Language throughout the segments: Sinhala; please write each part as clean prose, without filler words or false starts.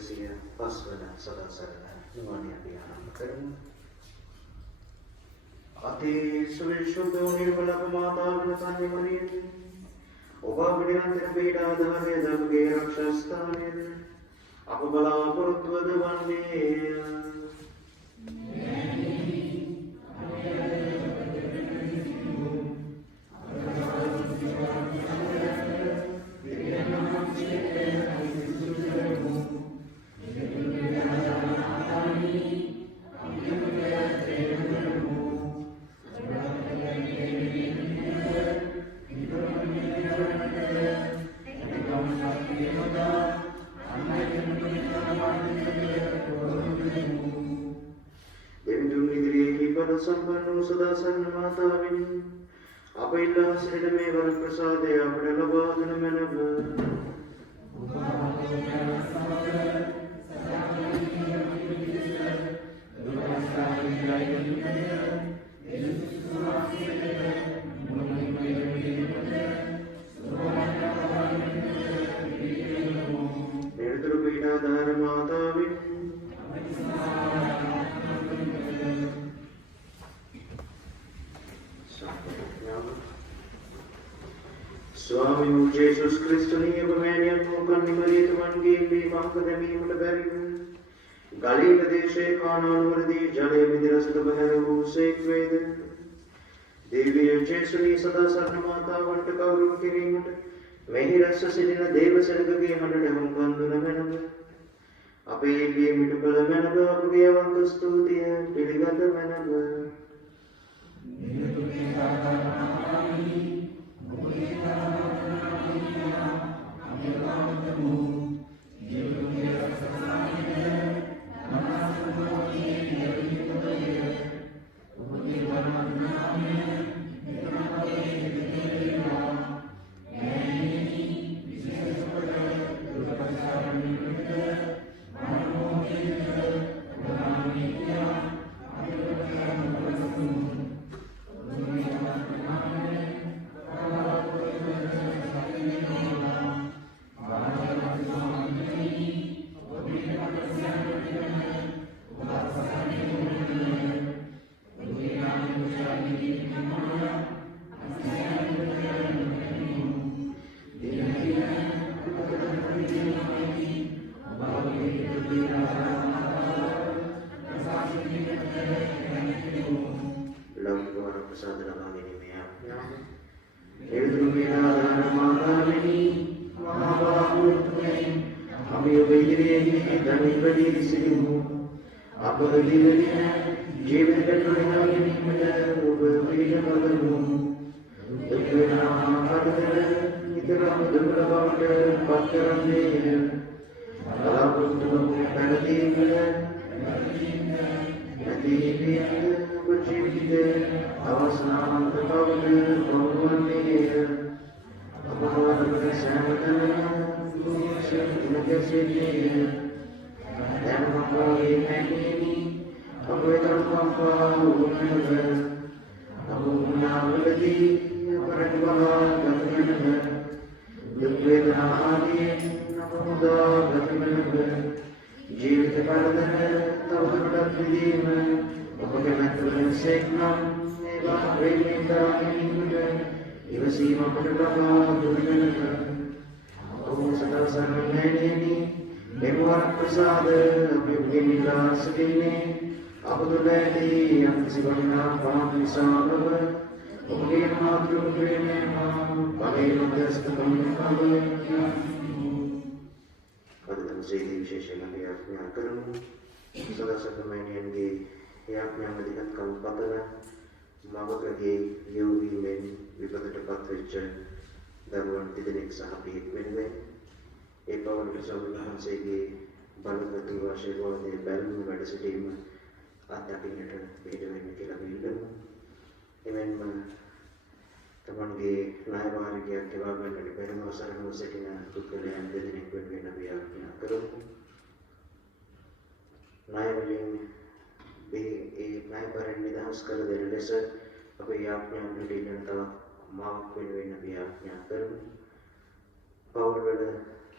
105 වන සදාසරණ නිවන අපි ආරම්භ කරමු. अति सुविशुद्ध निर्मल माता प्रसन्न मरियम ඔබ අපිට පීඩා දාන්නේ ධර්මයේ රක්ෂා ස්ථානයේ අප බලාපොරොත්තු වන්නේ संपन्न सदासन माताविन आप इल्ला सिर में वर प्रसादे अपने लबादन मनब निर्दर पीडाधार माताविन Swami Jesus Christus ni abamanian mukan ni Maria tuan gili makadami mulabari Galila deshe kanan wardi jale midiras tabaharavu sekved Devi Jesus ni sada sarna mata vanta kaurum kirimut mehi rasa sidina deva sargage hanada humkanduna menaba ape liye mitubala menaba apage avantu stutiya piligata menaba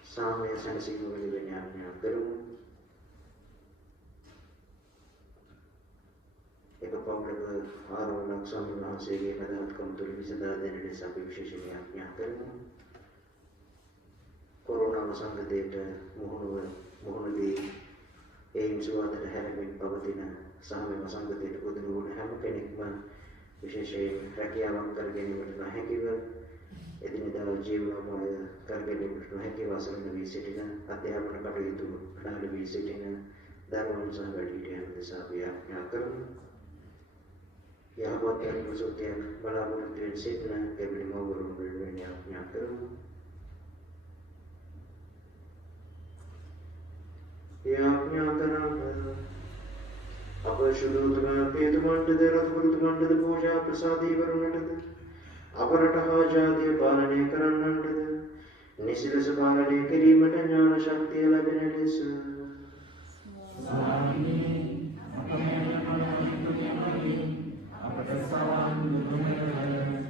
සාමය සැනසීම වෙනුවෙන් යාඥා කරමු. එක පවුලක ආරෝහණක් ස්වාමීන් වහන්සේගේ මදහත්කම් තුළ විසඳා දෙන ලෙස අපි විශේෂයෙන් යාඥා කරමු. කොරෝනා සංකටයට මුහුණ දී ඒ විශ්වාසයට හැරෙමින් පවතින සාමය සංකටයට පුදුම වුණ හැම කෙනෙක්ම විශේෂයෙන් රැකියාවක් කර ගැනීමට නොහැකිව එදිනෙදා ජීවනෝපාය කර ගැනීමට නොහැකිව අසරණ වී සිටින අධ්‍යාපන කටයුතු අඩංගු වී සිටින දරුවන් සහ වැඩිහිටියන් දෙස අපි යාඥා කරමු. යහපත් ප්‍රසූතියක් බලාපොරොත්තු වෙන සිටින ගැඹුරු මව්වරුන් වෙනුවෙන් යාඥා කරමු. යාඥා කරමු. අපශුද්ධ පේතුමණ්ඩද රතුරුතුමණ්ඩද පූජා ප්‍රසාදී වරුණටද අපරට හා ජාතිය පාලනය කරන්නටද නිසිලස පාලනය කිරීමට ඥාන ශක්තිය ලැබෙන ලෙස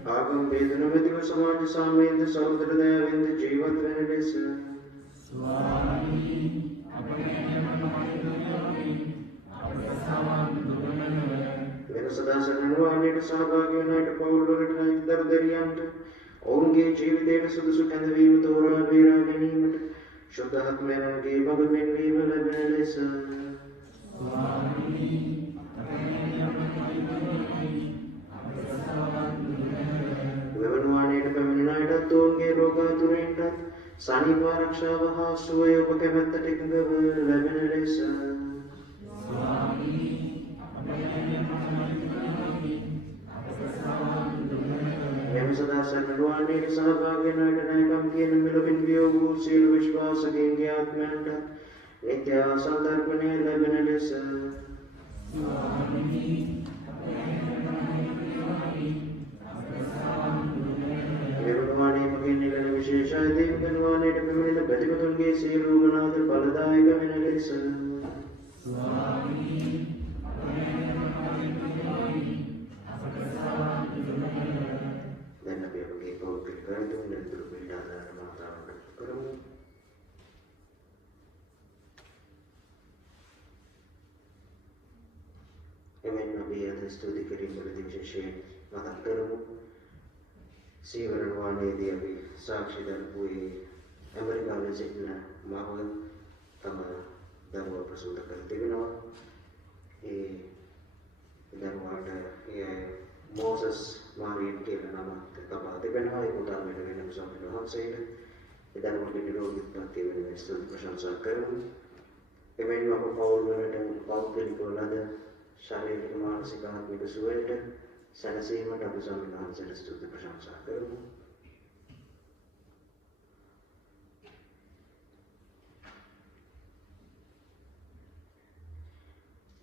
ආගම් වේද නොමැතිව සමාජ සාමයෙන්ද සහෝදර දයාවෙන්ද ජීවත් වෙන ලෙස සදාසරණ වාණයට සහභාගී වන අයට පවුල් වලට දරුදරියන්ට ඔවුන්ගේ ජීවිතයට සුදුසු කැඳවීම තෝරා බේරා ගැනීමට ශුද්ධාත්මයන්ගේ මඟ පෙන්වීම ලැබෙන ලෙස මෙවන වාණයට පැමිණෙන අයටත් ඔවුන්ගේ රෝගාතුරයින්ටත් සනීප ආරක්ෂාව හා සුවය ඔබ කැමැත්තට එකඟව ලැබෙන ලෙස සදාසරණ වාණයට සහභාගී වන අයට නායකම් කියන මෙලොවින් වියෝග වූ සියලු විශ්වාසකයන්ගේ ආත්මයන්ට නිත්‍ය සන්දර්පණය ලැබෙන ලෙස මෙවන වාණය මගින් නිලන විශේෂ දේවගණ වාණයට පැමිණෙන ප්‍රතිපතුන්ගේ සියලුම නාද ඵලදායක වෙන ලෙස ස්තුති කිරීමේදී විශේෂයෙන් මතක් කරමු. සීවරණ වාණයේදී අපි සාක්ෂි දක්වුවේ ඇමරිකාවේ සිටින මව තම දරුවා ප්‍රසූත කර තිබෙනවා. ඒ දරුවාට මෝසස් මාරියන් කියලා නමක් තබා තිබෙනවා. ඒ පුතා වෙනුවෙන් ස්වාමීන් වහන්සේට ඒ දරුවාගේ නිරෝගීත්වය වෙනුවෙන් ස්තුති ප්‍රශංසා කරමු. එමෙන්ම අප පවුල් වලට පෞද්ගලික වලද ශාරීරික මානසික ආත්මික සුවයට සැනසීමට අපි ස්වාමීන් වහන්සේට ස්තුති ප්‍රශංසා කරමු.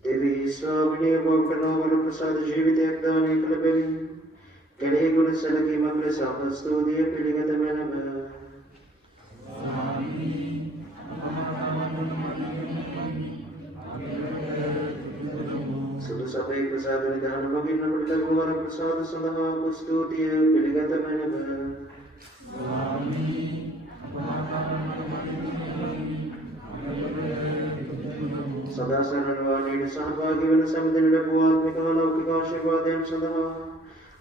දෙවි ස්වාමිනේ වකනවල ප්‍රසාද ජීවිතයක් දානය කළ බැවින් කෙලෙහි ගුණ සැලකීමක් ලෙස අප ස්තුතිය පිළිගත මැනව. සබේ ප්‍රසාද විධාන මගින් අපට ලැබුණු වර ප්‍රසාද සඳහා අප ස්තුතිය පිළිගත මැනව. සදාසරණ වාණයට සහභාගී වන සම්දෙන ලැබූ ආත්මික හා ලෞකික ආශිර්වාදයන් සඳහා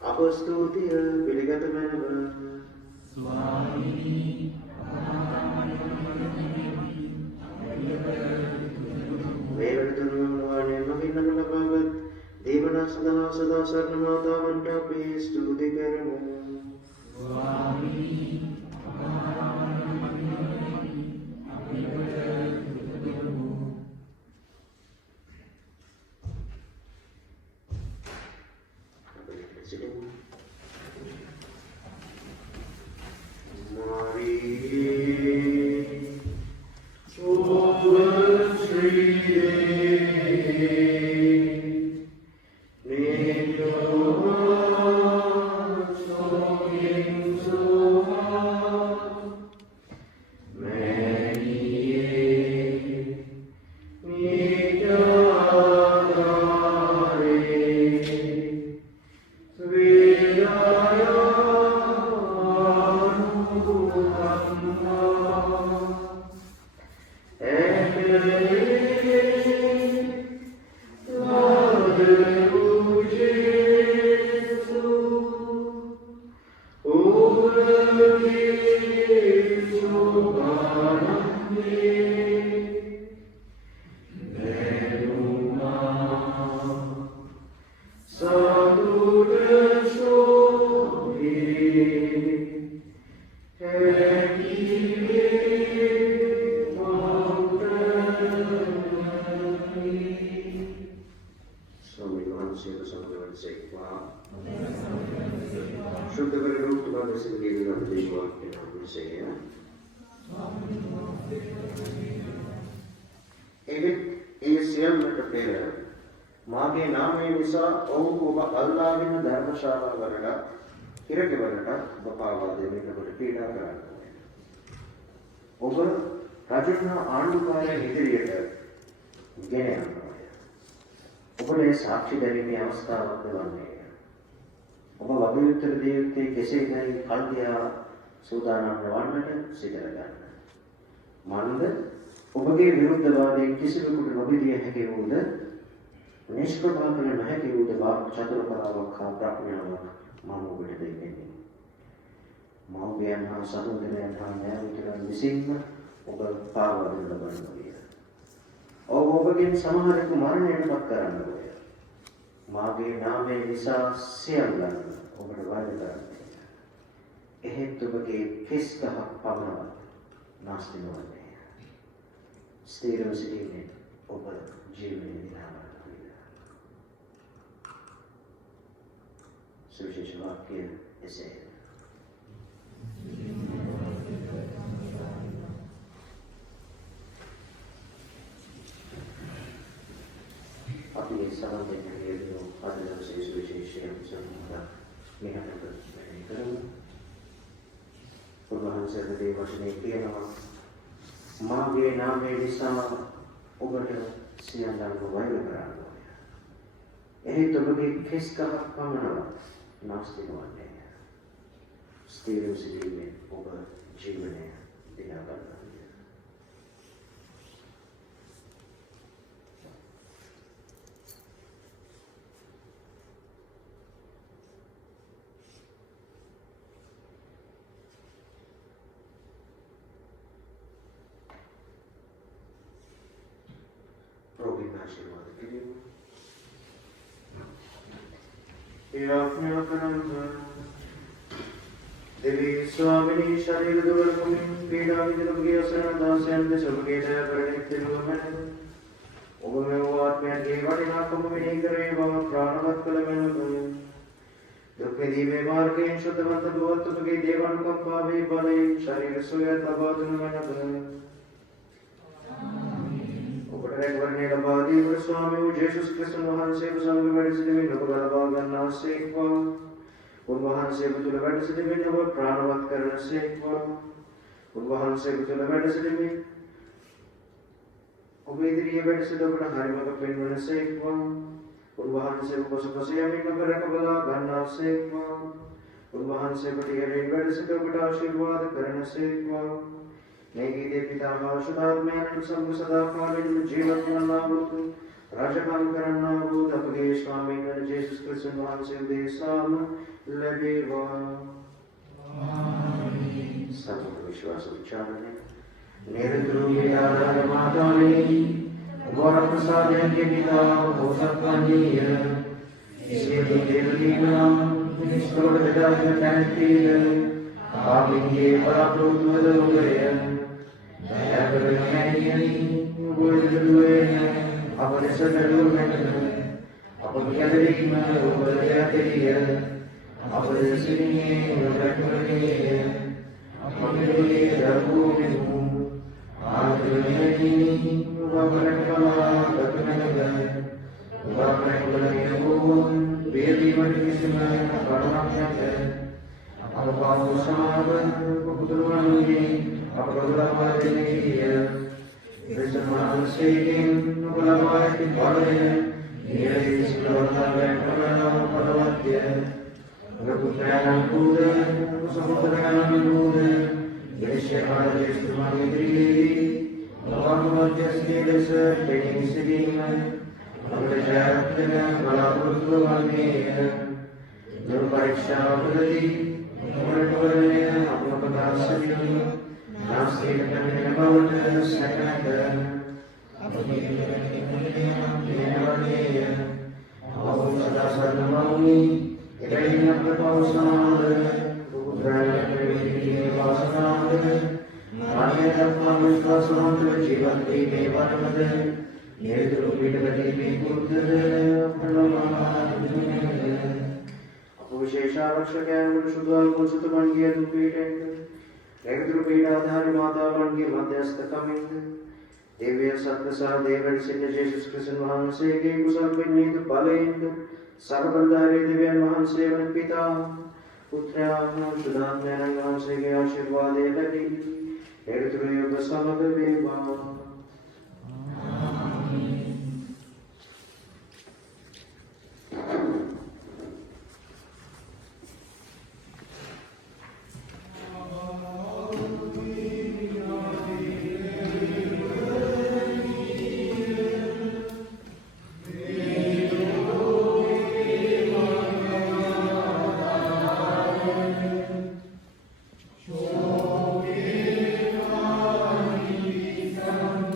අප ස්තුතිය පිළිගත මැනව. මේ වෙනතුරුම වාණය මගින් අප ලබාගත් දේවනා සදා සදාසරණ මාතාවන්ට අපි ස්තුති කරමු. शुद्ध कर रूप तुम्हारे संगे दिला देवा के नाम से है ඒ සියල්ලට පෙර මාගේ නාමය නිසා ඔවුන් ඔබ අල්ලාගෙන ධර්මශාලාවලට හිරගෙවලට ඔබ පාවා දෙන්නකොට පීඩා කරන්නේ. ඔබ රජතුමා ආණ්ඩුකාරයා ඉදිරියට ගෙන යනවා. ඔබේ සාක්ෂි දැරීමේ අවස්ථාවක් ලබන්නේ. ඔබ වගේ උත්තර දිය යුත්තේ කෙසේදයි කල්දියා සූදානම් වන්නට සිතර ගන්න. මන්ද ඔබගේ විරුද්ධවාදයෙන් කිසිවෙකුට නොබිදිය හැකි වූද නිෂ්ප්‍රභා කළ නොහැකි වූද චතුරාර්ය හා ප්‍රඥාවක් මම ඔබට දෙන්නේ. මෞර්යයන් හා සහෝදරයන් හා න්‍යායවිදුරන් විසින්ම ඔබ පාවා දෙන්න ලබනවා. ඔබගෙන් සමහරෙකු මරණයට පත් කරන්න ඕය. මාගේ නාමය නිසා සියල්ලන් ඔබට වෛර කරන්නේ. එහෙත් ඔබගේ කෙස් ගහක් පමණවත් නාස්ති නොවන්නේ. ස්ථිරව සිටින්නේ ඔබ ජීවනයේ දිහාට. සුවිශේෂ වාක්‍ය එසේ. අපි සමන්දේ හේතු අදහසේ සුවිශේෂයෙන් සම්බන්ධ මෙහෙට කරමු. ප්‍රභාන්සර්ගේ වචනේ කියනවා මාගේ නාමය නිසා ඔබට සියල්ලම වෛර කරනවා. එහෙත් ඔබගේ කෙස් ගහක් පමණවත් නාස්ති නොවන්නේ. ස්ථිරව සිටීමෙන් ඔබ ජීවනය දිනා ගන්නවා. देवी स्वामिनी शरीर दुर्गम पीड़ा विदुर्गे असना दासयन्त सबके दया करने तिरुमन ओमे आत्मा देवानि नाकम विनी करे वह प्राणवत् कलमेन दुख दीवे मार्गे शुद्धवंत भवत तुगे देवानुकंपावे बले शरीर सोया तबादन मन वर्णे लबादी पर स्वामी जेसुस कृष्ण महान से संग में सिद्धि में नबल बागना सेवा उन महान से बुजुल बैठ सिद्धि में नव प्राणवत करण सेवा उन महान से बुजुल बैठ सिद्धि में उमेदरिये बैठ सिद्धि बड़ा हरिम का पेन मन सेवा उन महान से पशुपसिया में नगर कबला गन्ना सेवा उन महान से बटिया बैठ सिद्धि बड़ा आशीर्वाद करण सेवा नेगीते पिता शुद्धात्मैन संग सदा कालीन जीवन नावृत राजकाम करन्नावृत अपगे स्वामीन जेसुस कृष्ण महान से देशाम लबेवा आमीन। सब विश्वास उच्चारण निरद्रुमे आधार माताने गौर प्रसाद के पिता हो सकनीय इसे देवलीना निष्ठोर विदाय तैती आविंगे पराप्रोत वदोगय अपने सदरू में अपने अदरिक में ऊपर जाते हैं अपने सिने रखने अपने लिए रबू में हूँ आदमी वह कला रखने लगा वह कला वो बेटी बड़ी किस्म करना है अब बाबू समाज पुत्रवानी अब बदलावादी है Krishnāna sīkīṃ nukulamāyati bhāvaya nīrayis klavātāvaya pranāṁ paravātya Rakutrāyāṁ kūdha samutrāyāṁ kūdha Yadishyākārajestu mānidrīgīri Bhāvānumadhyasnīdasa teņiṃ sīkīṃ Avrajāyatyaga balāpuruttvavānīya Nurparikṣā padati Nurpavarnaya apapakāsavīya Nasti kanina bhavata sakata apamīya Avu sada sarvamāni Ekaina prapausamāda Udraya prevīya vāsanāda Māyatapā viśvāsamāda Jivanti me varamada Nirudru vidavati me kuddhara Pranamāda विशेषारक्षक शुद्धाल कुलसुत बंगिय दुपीठेंद रेगद्रुपीठाधारी माता बंगी मध्यस्थ कमिंद दिव्य सत्य सह देवर सिद्ध जेसुस कृष्ण वහන්සේ ගේ කුසල් පින්නේද බලයෙන්ද සර්වබලධාරී දිව්‍යන් වහන්සේවන් පිතා පුත්‍රයාන් සුදාත්මයන් වහන්සේගේ ආශිර්වාදය ලැබී හේතුරු යුග සමග වේවා. Shokevani Sam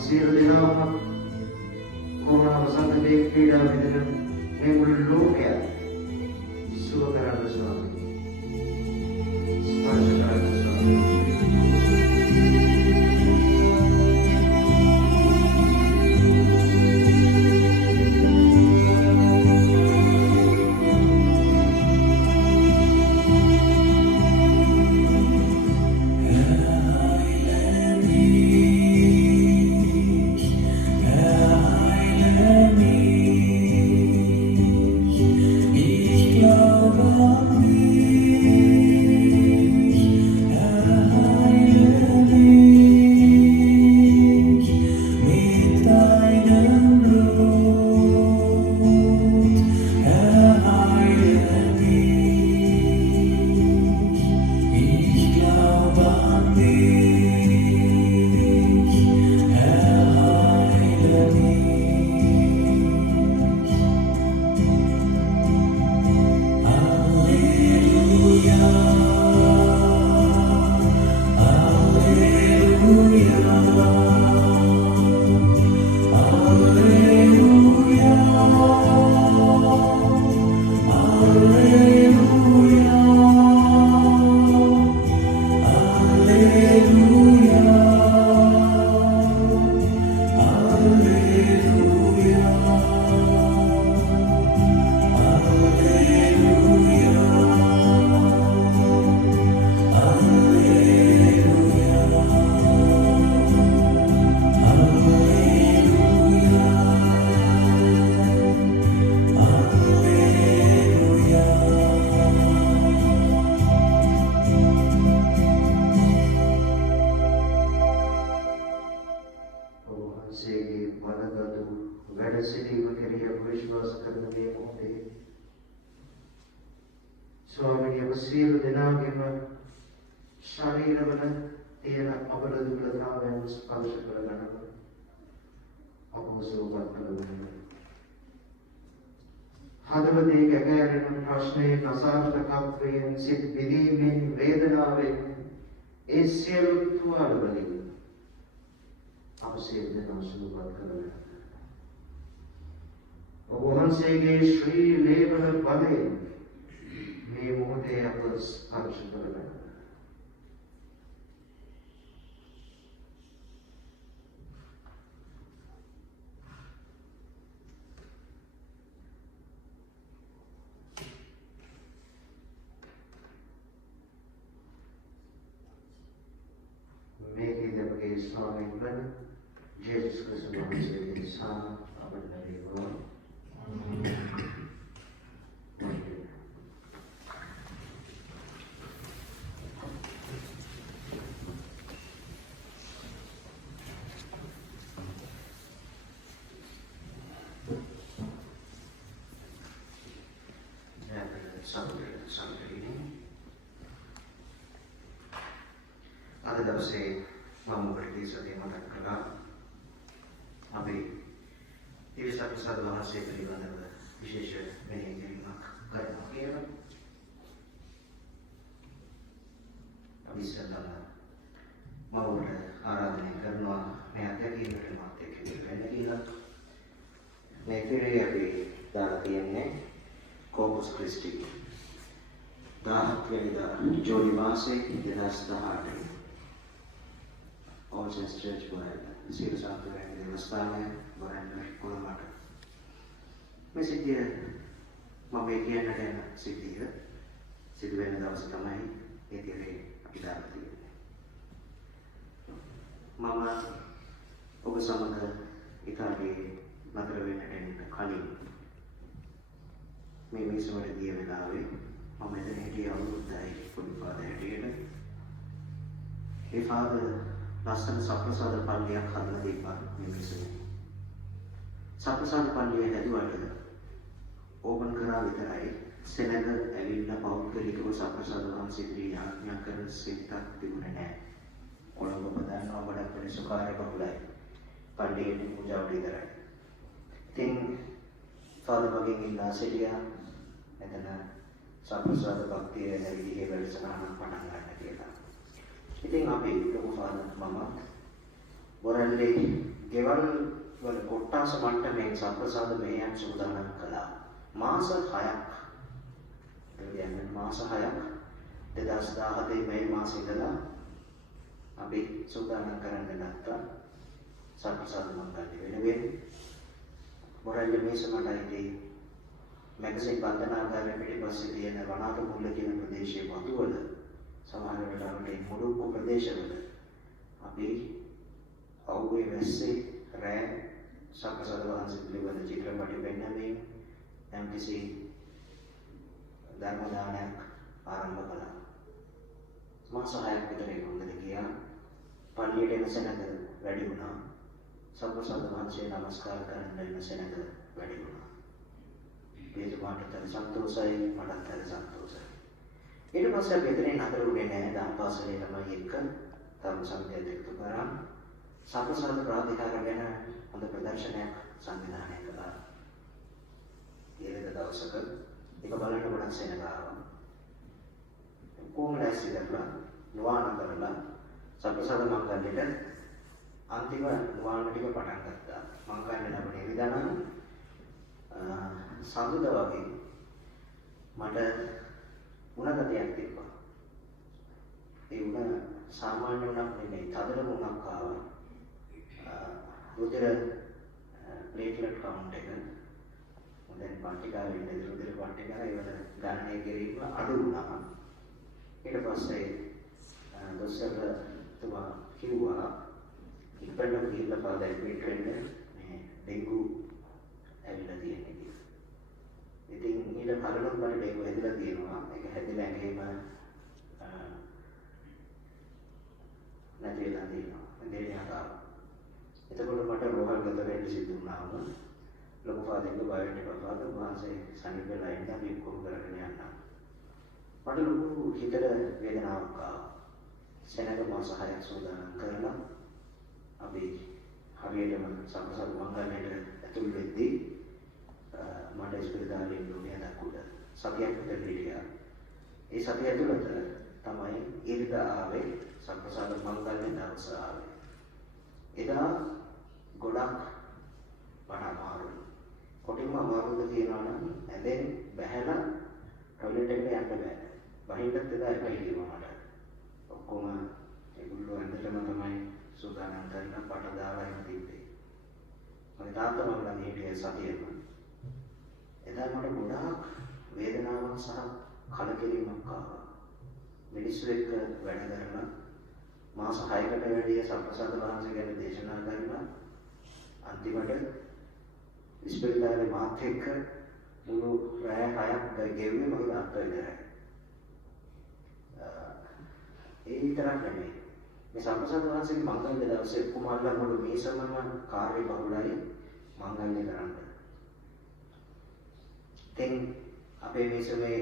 සියලු දෙනාම කොරෝනා වසංගතයේ පීඩා විඳින මේ මුළු ලෝකය සුව කරන්න ස්වාමී. ස්පර්ශ කරන්න ස්වාමී. Jesus Christ, His Son, our Lord. Sunday evening. Ada dawse mamu pergi sate makan kelam. Abi ini satu bahasa peribahasa විශේෂ මෙහෙයුමක් කරනවා කියලා අපි ඉස්සෙල්ලා මවුට ආරාධනය කරනවා මේ අධ්‍යක්ෂකවට මාත් එක්ක වෙන්න කියලා. මේ පිරේ අපි දාලා තියන්නේ කෝපස් ක්‍රිස්ටි 17 වෙනිදා ජූලි මාසයේ 2018 All Saints Church වල සියලු සාන්තුවන්ගේ දේවස්ථානය වරන් කොළඹට මේ සිද්ධිය මම කියන්නට යන සිද්ධිය සිදු වෙන දවස තමයි ඒ තිරේ අපි දාලා තියෙන්නේ. මම ඔබ සමග ඉතාලියේ නතර වෙන්නට කලින් මේ මිසවල ගිය වෙලාවේ මම එතන හිටිය අවුරුද්දයි පොඩි පාද හැටියට ඒ ෆාදර් ලස්සන සප්‍රසාද පල්ලියක් හදලා දීපා මේ මිසනේ. සප්‍රසාද පල්ලිය හැදුවට ඕපන් කරා විතරයි සෙනග ඇවිල්ලා පෞද්ගලිකව සප්‍රසාද වහන්සේ යාඥා කරන සිතක් තිබුණේ නැහැ. ඔලොව බදානවා වඩා පරිසකාරය බහුලයි. පල්ලියේ පූජාවට විතරයි. ඉතින් ෆාදර් මගෙන් ඉල්ලා සිටියා එතන සප්‍රසාද භක්තිය වෙන විදිහේ වැඩසටහනක් පටන් ගන්න කියලා. ඉතින් අපි ලොකු ෆාදර් මම බොරැල්ලේ ගෙවල් වල කොට්ටාස මට්ටමේ සම්ප්‍රසාද මෙහෙයන් සූදානම් කළා. මාස 6ක්. ඒ කියන්නේ මාස 6ක් 2017 මේ මාසේ ඉඳලා අපි සූදානම් කරන්න ගත්තා. සම්ප්‍රසාද මංගල්‍ය වෙනුවෙන් මොරල්ලේ මේසමඩයිදී මැගසින් බන්ධනාගාරයේ පිටිපස්සේ තියෙන වනාත මුල්ල කියන ප්‍රදේශයේ වතුවල සමහර වෙලාවට මුඩුක්කු ප්‍රදේශවල අපි අවුවේ වැස්සේ රෑ සම්ප්‍රසාද වහන්සේ පිළිබඳ චිත්‍රපටි පෙන්වමින් යම්කිසි ධර්ම දානයක් ආරම්භ කළා. මාස 6ක් විතර ඒක හොඳට ගියා. පල්ලියට එන සෙනඟ වැඩි වුණා. සම්ප්‍රසාද වහන්සේ නමස්කාර කරන්න එන සෙනඟ වැඩි වුණා. පිළිතුරට සන්තෝෂයි මටත් සන්තෝෂයි. ඊට පස්සේ අපි එතනින් නතර වුණේ නැහැ. දාම්පාසලේ ළමයි එක්ක ධර්ම සමිතියත් එක්ක කරන් සම්ප්‍රසාද ප්‍රාතිහාර ගැන හොඳ ප්‍රදර්ශනයක් සංවිධානය කළා. ඊළඟ දවසක ඒක බලන්න ගොඩක් සෙනඟ ආවා. කොහොමද ඇසිදලා නුවාන කරලා සම්ප්‍රසාද මංගල්‍යෙට අන්තිම නුවාන ටික පටන් ගත්තා. මංගල්‍ය ලැබුණේ විදානම් සඳුදා වගේ මට උණගතියක් තිබ්බා. ඒ උණ සාමාන්‍ය උණක් නෙමෙයි, තදම උණක් ආවා. රුධිර ප්ලේට්ලට් කවුන්ට් එක දැන් පට්ටිකාවේ ඉඳි රුධිර පට්ටිකාව ඒවල ගණනය කිරීම අඩු වුණා. ඊට පස්සේ දොස්තරතුමා කිව්වා ඉක්මනට ගිහිල්ලා පාද ඇඩ්මිට් වෙන්න මේ ඩෙන්ගු ඇවිල්ලා තියෙනවා කියලා. ඉතින් ඊට කලින් මට ඩෙන්ගු හැදිලා තියෙනවා. ඒක හැදිලා ඇඟේම නැතිලා තියෙනවා. දෙවියන්ට ආවා. එතකොට මට රෝහල් ගත වෙන්න සිදු වුණාම ලොකු පාදෙක බයෝටි පාද වහන්සේ සනීපෙලා ඉඳන් අපි කොහොම කරගෙන යනවා. මට ලොකු හිතට වේදනාවක් ආවා. සෙනඟ මාස 6ක් සූදානම් කරලා අපි හරියටම සම්ප්‍රසාද මංගල්‍යයට ඇතුළු වෙද්දී මට ඉස්පිරිතාලේ ඉන්නුනේ අදකුඩ සතියක් විතර හිටියා. ඒ සතිය ඇතුළත තමයි ඉරිදා ආවේ සම්ප්‍රසාද මංගල්‍ය දවස ආවේ. එදා ගොඩක් වඩා අමාරුයි. කොටින්ම අමාරුද කියනවා නම් ඇඳෙන් බැහැලා ටොයිලට් එකට යන්න බෑ. වහින්නත් එදා එකයි කිව්වා මට. ඔක්කොම ඒගොල්ලෝ ඇඳටම තමයි සූදානම් කරලා පට දාලා ඉන්න තිබ්බේ. මම තාත්තා මම ළඟ හිටියේ සතියෙම. එදා මට ගොඩාක් වේදනාවක් සහ කලකිරීමක් ආවා. මිනිස්සු එක්ක වැඩ කරලා මාස 6කට වැඩි සම්ප්‍රසාද වහන්සේ ගැන දේශනා කරලා අන්තිමට ඉස්පිරිතාලේ මාත් එක්ක මුළු රැය 6ක් ගෙවුවේ මගේ තාත්තා විතරයි. ඒ විතරක් නෙමෙයි. මේ සම්ප්‍රසාද වහන්සේගේ මංගල්‍ය දවසේ කුමාරලා මුළු මේසමම කාර්ය බහුලයි මංගල්‍ය කරන්න. දැන් අපේ මේසමේ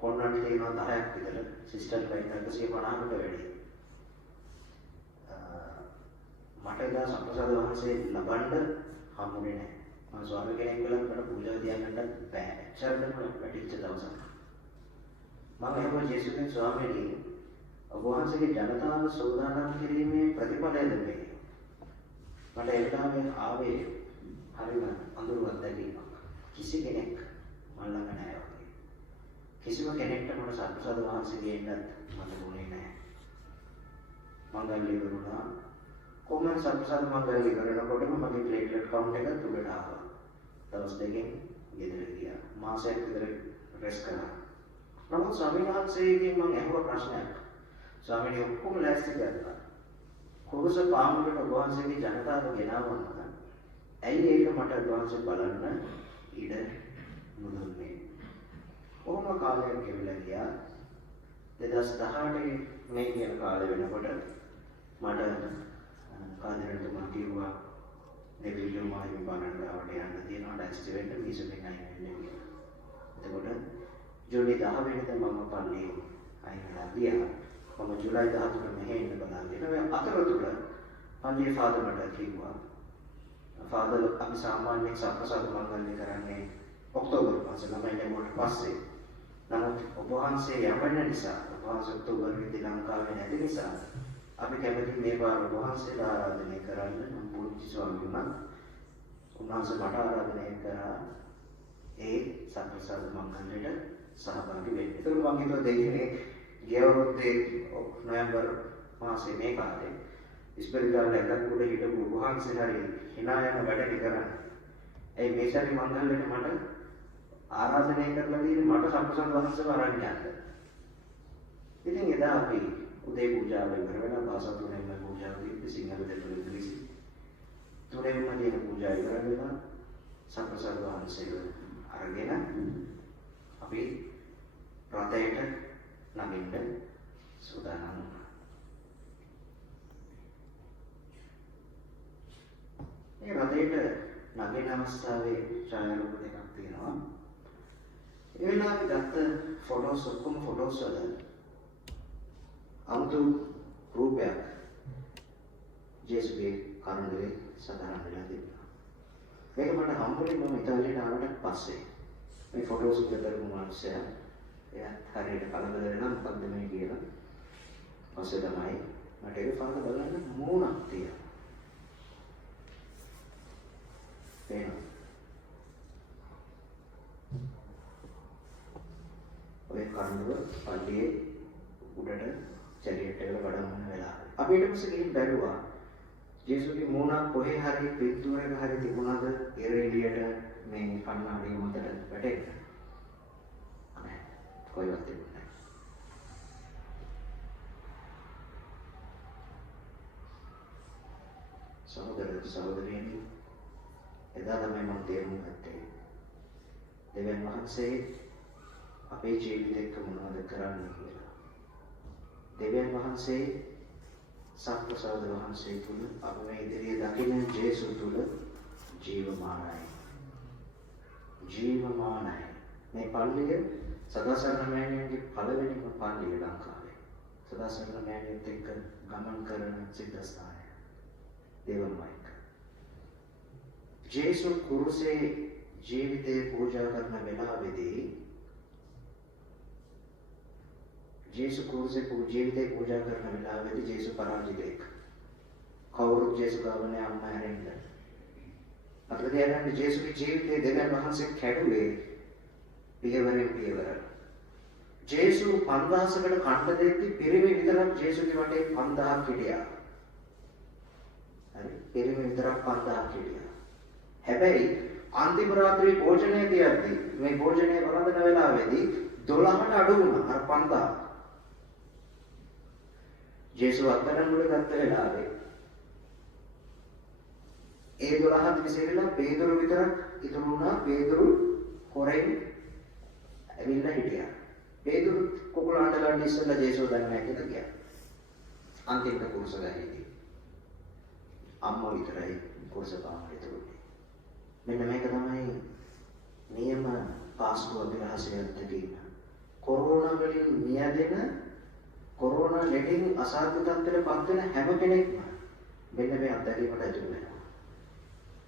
කොන්නට තියෙනවා 10ක් විතර. සිස්ටර්ලා ඉන්න 150කට වැඩි. මට එදා සම්ප්‍රසාද වහන්සේ ලබන්න හම්බුනේ නැහැ. මම ස්වාමී කෙනෙක් වෙලා මට පූජා තියාගන්න බෑ. එච්චරටම වැටිච්ච දවසක්. මම එහෙම ජේසුස්ගේ ස්වාමීනි ඔබ වහන්සේගේ ජනතාව සෝදානම් කිරීමේ ප්‍රතිඵලය දෙන්නේ. මට ඒ වෙලාවේ ආවේ හරිම අඳුරක් දැකීමක්. කිසි කෙනෙක් මම ළඟ නැහැ වගේ. කිසිම කෙනෙක්ට මට සම්ප්‍රසාද වහන්සේගේ එන්නත් මට ඕනේ නැහැ. මංගල්‍ය වුණා. කොහොමද සම්ප්‍රසාද මංගල්‍ය කරනකොටම මගේ ප්ලේට්ලට් කවුන්ට් එක තුඩට ආවා. දවස් දෙකකින් ගෙදර ගියා. මාසයක් විතර රෙස්ට් කළා. නමුත් ස්වාමීන් වහන්සේගෙන් මම අහුව ප්‍රශ්නයක්. ස්වාමීනි ඔක්කොම ලෑස්ති කරලා කොහොමද පාමුලට වහන්සේගේ ජනතාව ගෙනාවම ඇයි ඒක මට වහන්සේ බලන්න ඉඩ නුදුන්නේ. කොහොම කාලයක් ගෙවිලා ගියා. 2018 මේ කියන කාලේ වෙනකොට මට කාදරතුමා කිව්වා දෙවියෝ මායි බණ්ඩාවට යන්න තියෙනවා ටැක්සි වෙන්න මිසෙන් අයින් වෙන්න කියලා. එතකොට ජූලි 10 වෙනිදා මම පල්ලියේ අයින්ලා ගියා. මම ජූලයි 13 මෙහෙ ඉන්න බලාගෙන මේ අතරතුර පල්ලියේ ෆාදර් මට කිව්වා ෆාදර් අපි සාමාන්‍යයෙන් සම්ප්‍රසාද මංගල්‍ය කරන්නේ ඔක්තෝබර් මාසේ 9 වෙනිදාට පස්සේ. නමුත් ඔබ වහන්සේ යවන්න නිසා ඔබ වහන්සේ ඔක්තෝබර් වෙනිදා ලංකාවේ නැති නිසා අපි කැමති මේ පාර වහන්සේලා ආරාධනය කරන්න නම් පුංචි ස්වාමීන් වහන්සේ උන්වහන්සේ මට ආරාධනය කරා ඒ සම්ප්‍රසාද මංගලයට සහභාගී වෙන්න. ඒක මම හිතුවා දෙන්නේ ගියවරුද්දේ නොවැම්බර් මාසේ මේ කාලේ ඉස්පිරිතාලේ එකක් උඩ හිටපු වහන්සේ හරි hina යන වැඩ කරන්නේ. ඒ මේ ශාරි මංගලයට මට ආරාධනය කරලා දීලා මට සම්ප්‍රසාද වහන්සේව ආරාධනය කළා. ඉතින් එදා අපි උදේ පූජාව ඉවර වෙලා භාෂා තුනෙන්ම පූජාව දීලා සිංහල දෙතුන් ඉංග්‍රීසි තුනෙන්ම දින පූජා ඉවර වෙලා සම්ප්‍රසාද වහන්සේව අරගෙන අපි රථයට නගින්න සූදානම් වුණා. මේ රථයට නගින අවස්ථාවේ ඡායාරූප දෙකක් තියෙනවා. ඒ වෙලාවේ ගත්ත ෆොටෝස් ඔක්කොම ෆොටෝස් වල අමුතු රූපයක් ජේසුගේ කරුණේ සඳහන් වෙලා තිබුණා. මේක මට හම්බුනේ මම ඉතාලියට ආවට පස්සේ. මේ ෆොටෝස් එක කරපු මිනිස්සයා එයා හරියට කලබල වෙනවා මොකක්ද මේ කියලා. පස්සේ තමයි මට ඒක පාන බලන්න මූණක් තියෙනවා. එහෙනම් ඔය කරුණව පල්ලියේ උඩට චරියට වල වඩම්මන වෙලා. අපි ඊට පස්සේ ගිහින් බැලුවා ජේසුගේ මූණ කොහේ හරි පින්තූරයක හරි තිබුණාද එරෙලියට මේ කණ්ණාඩිය මතට වැටෙන්න. නැහැ. කොහෙවත් තිබුණේ නැහැ. සහෝදර සහෝදරියනි එදා තමයි මම තේරුම් ගත්තේ. දෙවියන් වහන්සේ අපේ ජීවිතේක මොනවද කරන්නේ කියලා. දෙවියන් වහන්සේ සම්ප්‍රසාද වහන්සේ තුල අප මේ ඉදිරියේ දකින ජේසු තුල ජීවමානයි. ජීවමානයි. මේ පල්ලිය සදාසරණ මෑණියන්ගේ පළවෙනිම පල්ලිය ලංකාවේ. සදාසරණ මෑණියත් එක්ක ගමන් කරන සිද්ධාස්ථානය. දේවමයික. ජේසු කුරුසේ ජීවිතේ පූජා කරන වෙලාවේදී ජේසු කුරුසේ ජීවිතේ පූජා කරන වෙලාවේදී ජේසු පරාජිතෙක්. කවුරුත් ජේසු ගාවනේ අම්මා හැරෙන්න. අපිට දැනන්නේ ජේසුගේ ජීවිතේ දෙවියන් වහන්සේ කැඩුවේ පියවරෙන් පියවර. ජේසු 5000කට කණ්ඩ දෙද්දි පිරිමි විතරක් ජේසුගේ වටේ 5000ක් හිටියා. හරි පිරිමි විතරක් 5000ක් හිටියා. හැබැයි අන්තිම රාත්‍රියේ භෝජනය තියද්දී මේ භෝජනය වළඳන වෙලාවේදී 12ට අඩු වුණා අර 5000. ජේසු අත්අඩංගුවට ගත්ත වෙලාවේ ඒ 12 විසිරලා පේතුරු විතරක් ඉතුරු වුණා. පේතුරු කොරෙන් ඇවිල්ලා හිටියා. පේතුරු කුකුල අඬ ගන්න ඉස්සෙල්ලා ජේසු දන්නේ නැහැ කියලා කියා. අන්තිමට කුරුස ගහේදී අම්මා විතරයි කුරුස පාමුලේ තිබුණේ. මෙන්න මේක තමයි නියම පාස්කු අභිරහසයක් දෙකීම. කොරෝනා වලින් මියදෙන කොරෝනා ලෙඩින් අසාධ්‍ය තත්ත්වයට පත් වෙන හැම කෙනෙක්ම මෙන්න මේ අත්දැකීමට ඇතුළු වෙනවා.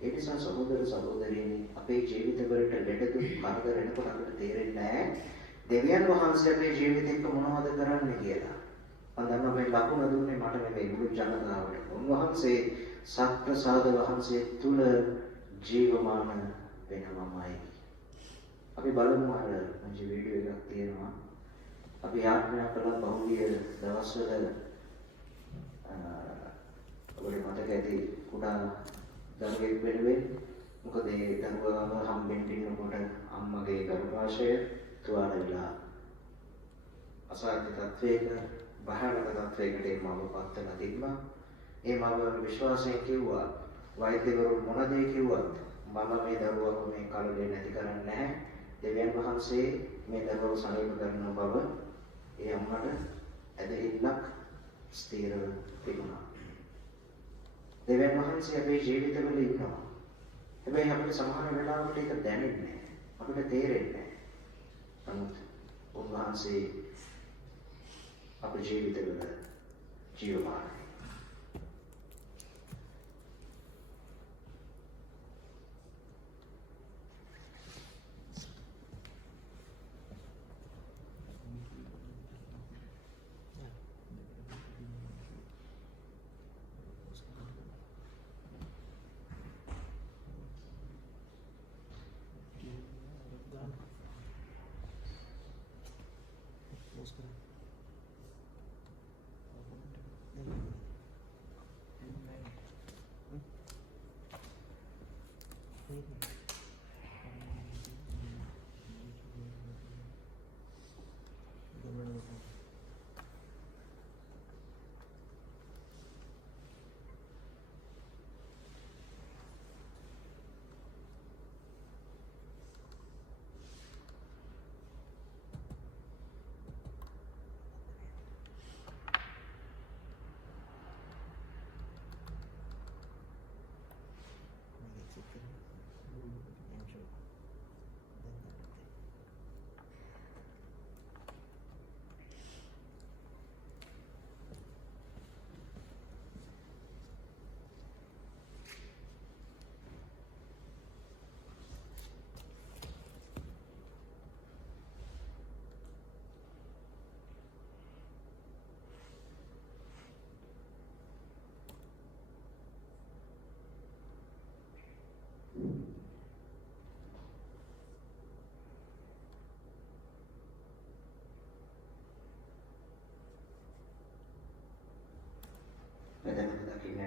ඒ නිසා සහෝදර සහෝදරියනි අපේ ජීවිතවලට ලෙඩ දුක් කරදර එනකොට අපිට තේරෙන්නේ නැහැ දෙවියන් වහන්සේ අපේ ජීවිතේක මොනවද කරන්නේ කියලා. මම දන්නවා මේ ලකුණ දුන්නේ මට නෙමෙයි මුළු ජනතාවට. උන්වහන්සේ සත්ප්‍රසාද වහන්සේ තුල ජීවමාන වෙනවමයි. අපි බලමු අර මගේ වීඩියෝ එකක් තියෙනවා. අපි ආඥා කළ බහුවිය දවස්වල ඔබට මතක ඇති කුඩා දරුවෙක් වෙනුවෙන් මොකද ඒ දරුවාව හම්බෙන්න ඉන්නකොට අම්මගේ ගර්භාෂය තුවාල වෙලා අසාධ්‍ය තත්වයක බහනක තත්වයකට ඒ මව පත් වෙලා තිබ්බා. ඒ මව විශ්වාසයෙන් කිව්වා වෛද්‍යවරු මොන දේ කිව්වත් මම මේ දරුවව මේ කලලේ නැති කරන්නේ නැහැ. දෙවියන් වහන්සේ මේ දරුවව සනීප කරන බව ඒ අම්මට ඇදහිල්ලක් ස්ථිරව තිබුණා. දෙවියන් වහන්සේ අපේ ජීවිතවල ඉන්නවා. හැබැයි අපිට සමහර වෙලාවට ඒක දැනෙන්නේ නැහැ. අපිට තේරෙන්නේ නැහැ. නමුත් උන්වහන්සේ අපේ ජීවිතවල ජීවමානයි.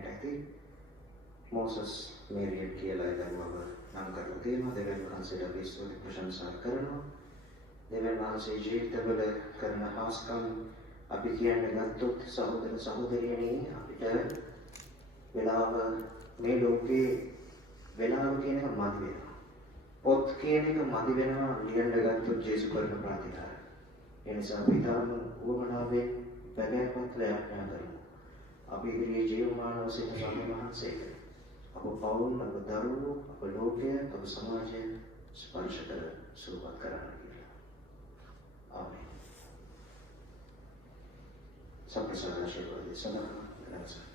දකින්නට ඇති මෝසස් මේරියට් කියලා දරුවව නම් කරලා තියෙනවා. දෙවියන් වහන්සේට අපි ස්තුති ප්‍රශංසා කරනවා. දෙවියන් වහන්සේ ජීවිතවල කරන හාස්කම් අපි කියන්න ගත්තොත් සහෝදර සහෝදරියනි අපිට වෙලාව මේ ලෝකේ වෙලාව කියන එක මදි වෙනවා. පොත් කියන එක මදි වෙනවා ලියන්න ගත්තොත් ජේසු කරන ප්‍රතිකාර. ඒ නිසා අපි තාම උවමනාවෙන් බැගෑපත් යාඥා කරමු. අපි ඉදිරියේ ජීවමානව සිටින ස්වාමීන් වහන්සේට අප පවුල්, අප දරුවෝ, අප ලෝකය, අප සමාජය ස්පර්ශ කර සුවපත් කරන්න කියලා. ආමේන්. සප්‍රසාරශීලව සදා කරගන්න.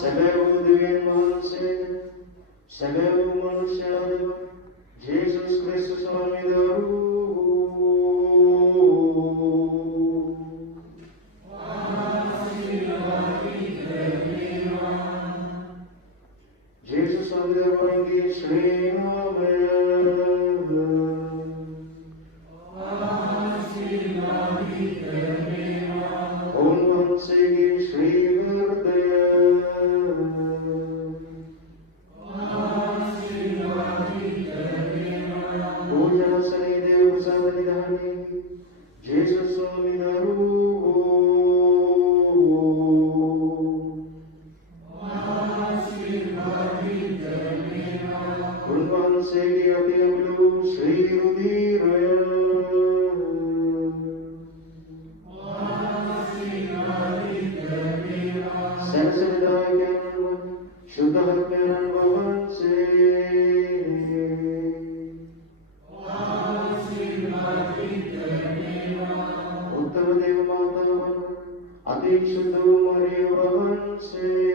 සැබෑවූ දෙවියන් වහන්සේ සැබෑවූ මනුෂ්‍යයාද ජේසුස් ක්‍රිස්තුස් ස්වාමීන් Jesus Sandhavanghi Shri Om Vansigi Shri Vardaya Puja Sani Dev Samadhani Jesus Swami Naru Segi Abhyamlu Sri Rudiraya Sansadayam Shuddhavatmyan Bhavanse Uttamadev Matavan Adikshudhu Maria Bhavanse